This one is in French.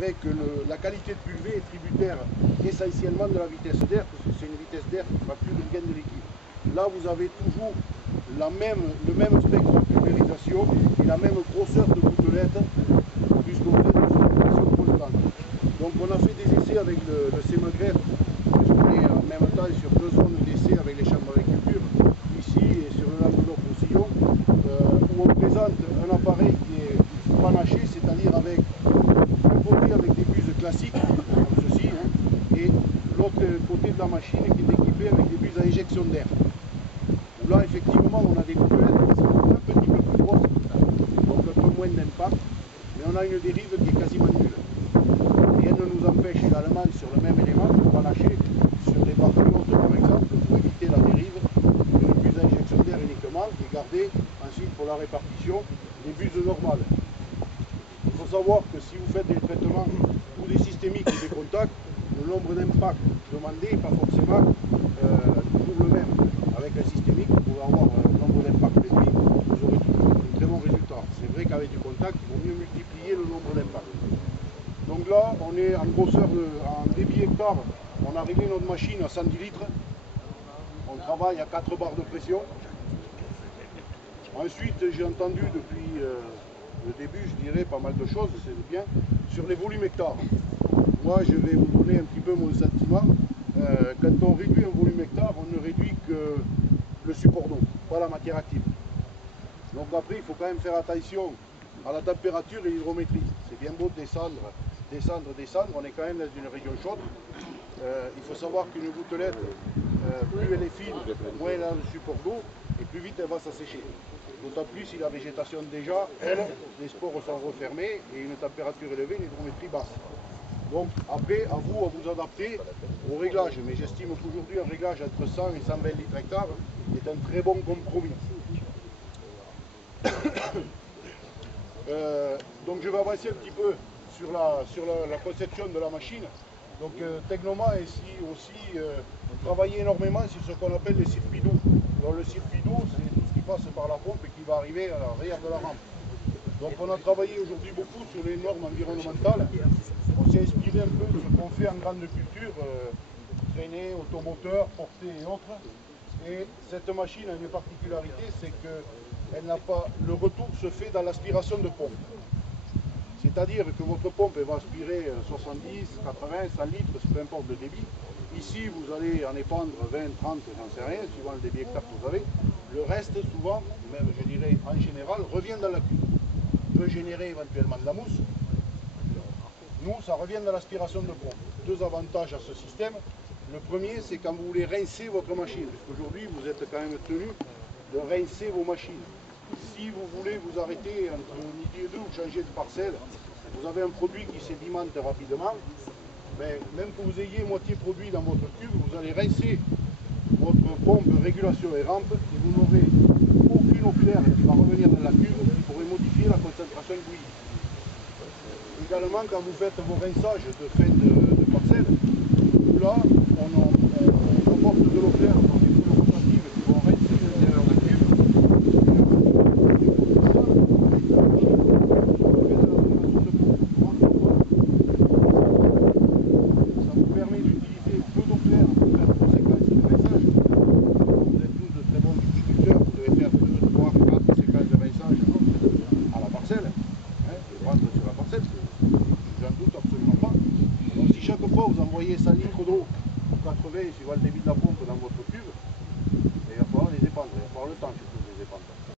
dirais que la qualité de pulvée est tributaire essentiellement de la vitesse d'air, parce que c'est une vitesse d'air qui fracture le gain de liquide. Là, vous avez toujours le même spectre de pulvérisation et la même grosseur de gouttelette, puisqu'on fait une pulvérisation constante. Donc on a fait des essais avec le Sémagref, puisqu'on est en même temps sur 2 zones d'essai avec les chambres d'agriculture, ici et sur le Languedoc-Roussillon, où on présente un appareil qui est panaché, c'est-à-dire avec un côté avec des buses classiques, comme ceci, et l'autre côté de la machine qui est équipé avec des buses à injection d'air. Là, effectivement, on a des gouttelettes qui sont un petit peu plus grosses, donc un peu moins d'impact, mais on a une dérive qui est quasiment nulle. Rien ne nous empêche également, sur le même élément, de panacher sur des barres plus hautes, par exemple, pour éviter la dérive, une buse à injection d'air uniquement, et garder ensuite pour la répartition des buses normales. Il faut savoir que si vous faites des traitements ou des systémiques ou des contacts, le nombre d'impacts demandé n'est pas forcément toujours le même. Avec un systémique, vous pouvez avoir un nombre d'impacts réduit, vous aurez toujours un très bon résultat. C'est vrai qu'avec du contact, il vaut mieux multiplier le nombre d'impacts. Donc là, on est en grosseur, en débit hectare, on a réglé notre machine à 110 litres. On travaille à 4 bars de pression. Ensuite, j'ai entendu depuis le début, je dirais, pas mal de choses, c'est bien, sur les volumes hectares. Moi, je vais vous donner un petit peu mon sentiment. Quand on réduit un volume hectare, on ne réduit que le support d'eau, pas la matière active. Donc après, il faut quand même faire attention à la température et l'hydrométrie. C'est bien beau de descendre, on est quand même dans une région chaude. Il faut savoir qu'une gouttelette, plus elle est fine, moins elle a le support d'eau, et plus vite elle va s'assécher. D'autant plus si la végétation déjà, elle, les spores sont refermés et une température élevée, une hydrométrie basse. Donc après, à vous adapter au réglage. Mais j'estime qu'aujourd'hui, un réglage entre 100 et 120 litres hectare est un très bon compromis. Donc je vais avancer un petit peu sur la conception de la machine. Donc Tecnoma ici aussi travaille énormément sur ce qu'on appelle les circuits d'eau. Donc le circuit d'eau, c'est tout ce qui passe par la pompe et qui va arriver à l'arrière de la rampe. Donc on a travaillé aujourd'hui beaucoup sur les normes environnementales. On s'est inspiré un peu de ce qu'on fait en grande culture, traînée, automoteur, portée et autres. Et cette machine a une particularité, c'est que le retour se fait dans l'aspiration de pompe. C'est-à-dire que votre pompe elle va aspirer 70, 80, 100 litres, peu importe le débit. Ici, vous allez en épandre 20, 30, j'en sais rien, suivant le débit hectare que vous avez. Le reste, souvent, même je dirais en général, revient dans la cuve. Peut générer éventuellement de la mousse. Nous, ça revient dans l'aspiration de pompe. 2 avantages à ce système. Le premier, c'est quand vous voulez rincer votre machine. Parce qu'aujourd'hui, vous êtes quand même tenu de rincer vos machines. Si vous voulez vous arrêter entre midi et 2 ou changer de parcelle, vous avez un produit qui sédimente rapidement, mais même que vous ayez moitié produit dans votre cuve, vous allez rincer votre pompe régulation et rampe et vous n'aurez aucune eau claire qui va revenir dans la cuve qui pourrait modifier la concentration de bouillie. Également, quand vous faites vos rinçages de fin de parcelle, là, on apporte de l'eau claire dans des poules rotatives qui vont rincer l'intérieur de la cuve. Ça vous permet d'utiliser peu d'eau claire pour faire vos séquences de rinçage. Vous êtes tous de très bons viticulteurs, vous devez faire 2, 3, 4 séquences de rinçage à la parcelle, et prendre sur la parcelle. J'en doute absolument pas. Donc si chaque fois vous envoyez 100 litres d'eau ou 80, suivant le débit de la pompe dans votre cuve, il va falloir les épandre, il va falloir le temps.